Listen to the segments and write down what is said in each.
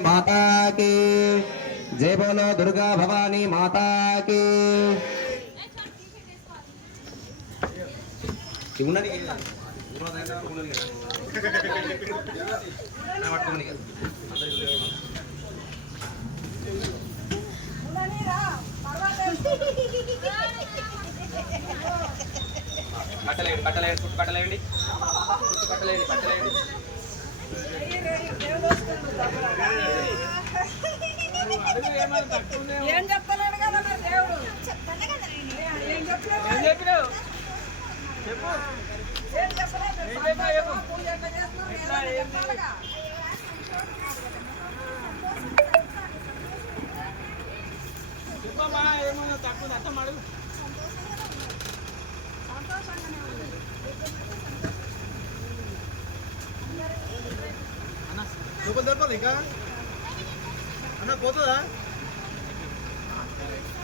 माता की जय बोलो दुर्गा भवानी माता की ఉన్నది పట్టుకోమని బట్టలేయండి బట్టలేయండి చుట్టు బట్టలేయండి చుట్టు బట్టలేయండి బట్టలేయండి ఏం చెప్తలేడు కదా మరి దేవుడు? ఏం చెప్పలేదు? ఏం చెప్పలేదు? పూజ ఎట్లా చేస్తున్నారు ఏదో చెప్పాలిగా. లోపల దొరకదు ఇంకా? అన్న పోతుందా?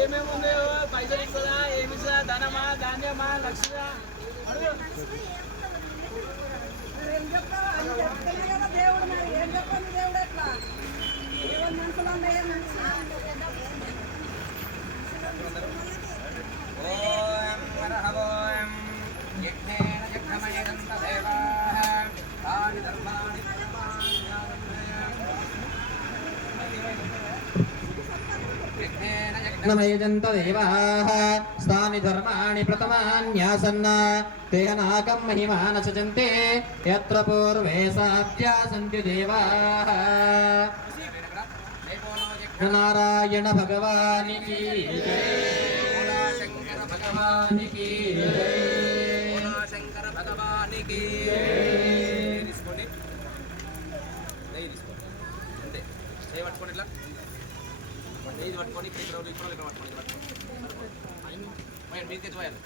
ఏమేమి ఉన్నాయో పైసలు ఇస్తుందా ఏమి ఇస్తుందా ధనమా ధాన్యమా లక్ష్మి దేవుడు మరి ఏం చెప్పండి దేవుడు ఎట్లా దేవుడు మనుషులు ఉన్నాయి ఓం హరహవోం యజ్ఞేన యజ్ఞమయదంత దేవాః తాని ధర్మాణి నమయజంత దేవాః స్థాని ధర్మాణి ప్రథమాన్యాసన్న తేనాకం మహిమాన సజంతే యత్ర పూర్వే సాధ్యా సంతి దేవాః నారాయణ భగవానికి శంకర భగవానికి శంకర భగవానికి తీసుకోండి నెయ్యి తీసుకోండి అంతే నెయ్యి పట్టుకోండి ఇట్లా ఇది పట్టుకొని ఇక్కడ ఇక్కడ ఇక్కడ ఇక్కడ పట్టుకోండి పట్టుకోండి. పోయండి మీదకి పోయాలి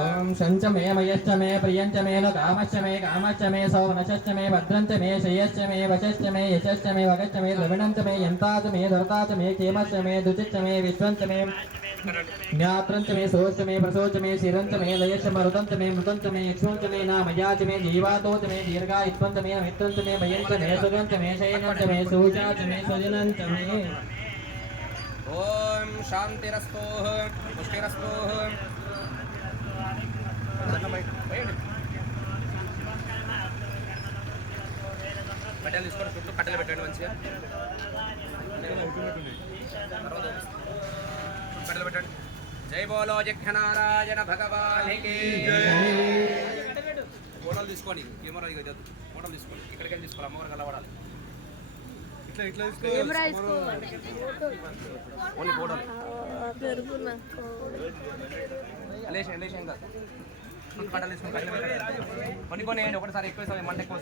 ఓం శంచ మే మయశ్చ మే ప్రియంచ మే ను కామశ్చ మే కామశ్చ మే సౌనశ్చ మే భద్రంచ మే శయశ్చ మే వశశ్చ మే యశశ్చ మే వగశ్చ మే ద్రవిణంచ మే యంతాచ మే ధరతాచ మే క్షేమశ్చ మే దుచిశ్చ మే విశ్వంచ మే జ్ఞాత్రంచ మే సోశ్చ మే ప్రసోచ మే శిరంచ మే లయశ్చ మరుతంచ మే మృతంచ మే యక్షోంచ మే నామయాచ మే జీవాతోచ మే దీర్ఘాయుత్వంచ మే మిత్రంచ మే భయంచ మే సుగంచ మే శయనంచ మే సూచాచ మే సజనంచ మే. ఓం శాంతిరస్తో పుష్టిరస్తో. బట్టలు తీసుకోండి చుట్టూ కట్టెలు పెట్టండి మంచిగా. కట్టెలు పెట్టండి జై బోలో జఘనారాయణ భగవానికి ఫోటోలు తీసుకోండి. కెమెరా ఇక. ఫోటోలు తీసుకోండి. ఇక్కడికి తీసుకోవాలి. అమ్మగారు కలవడాలి ఇట్లా ఇట్లా తీసుకో. ఓన్లీ ఫోటోలు. తీసుకొని కట్టెలు పెట్టండి. కొన్ని కొన్ని ఒకటిసారి ఎక్కువ మంట ఎక్కువ